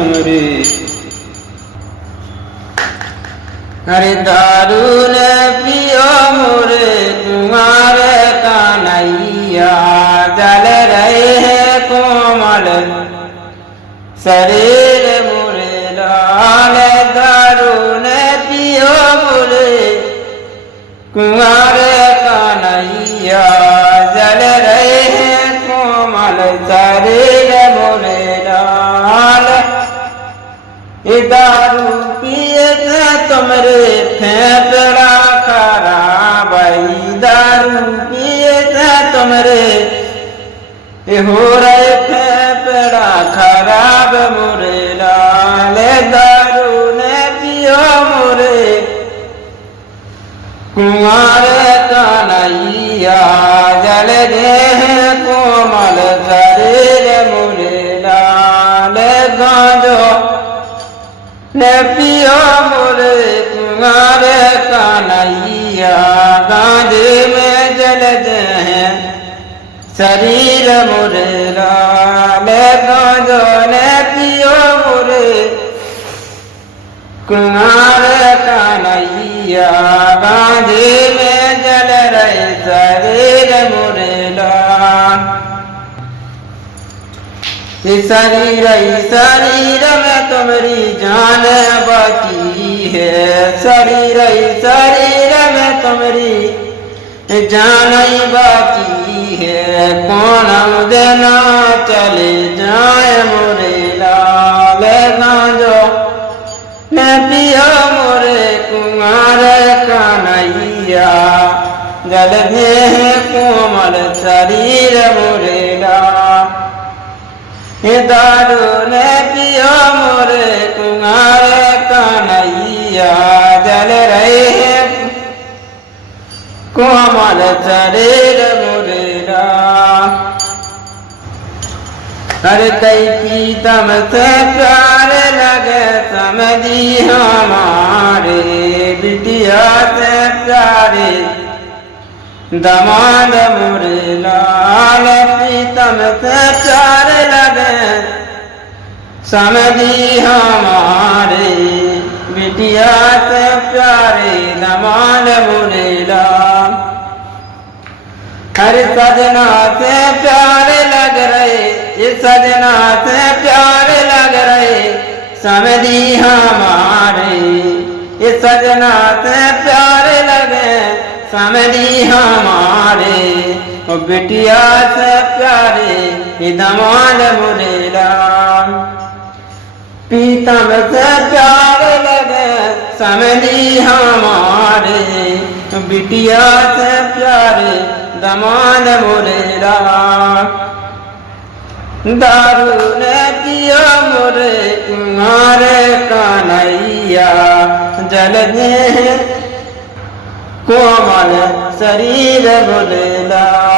तुमरे अरे दारू ने पियो मोरे तुम्हारे कान्हैया जल रहे हैं कोमल शरीर मोरे लाल दारू ने पियो मोरे कुंवारे कान्हैया जल रहे हैं कोमल शरीर मोरे लाल दारू पिए थे तुमरे फेफड़ा खराब दारू पिए थे तुमरे हो रहे फेफड़ा खराब मोरे लाल दारू ने पियो मोरे कुंवारे कान्हैया जल गए हैं कोमल शरीर मोरे लाल गांजो ने पियो मोरे कुंवारे कान्हैया गांजे में जल हैं शरीर मोरे लाल गांजो ने पियो मोरे कुंवारे कान्हैया गांजे में जल रहे शरीर मोरे लाल शरीर में तुम्हारी जान बाकी है शरीर में तुम्हारी जान बाकी है कौन देना चले जाए मोरे लाल गांजो ने पिया मोरे कुंवारे कान्हैया जल में कोमल शरीर मोरे लाल दारू ने पियो मोरे कुंवारे कान्हैया जल रहे हैं कोमल शरीर मोरे लाल हर कई पीतम से प्यार लगे समझी हमारे बिटिया से प्यारे दमाद मोरे लाल प्रीतम से प्यार लगे समझी हमारे बिटिया से प्यारे दमाद मोरे लाल हर सजना से प्यार लग रहे ये सजना से प्यार लग रहे समझी हमारे ये सजना से प्यार लगे समझी हमारे ओ बिटिया से प्यारे दमाद मोरे लाल पीतम से प्यार लगे समझी हमारे बिटिया से प्यारे दमाद मोरे लाल दारू ने पिया मोरे कुंवारे कान्हैया जल में कोमल शरीर मोरे लाल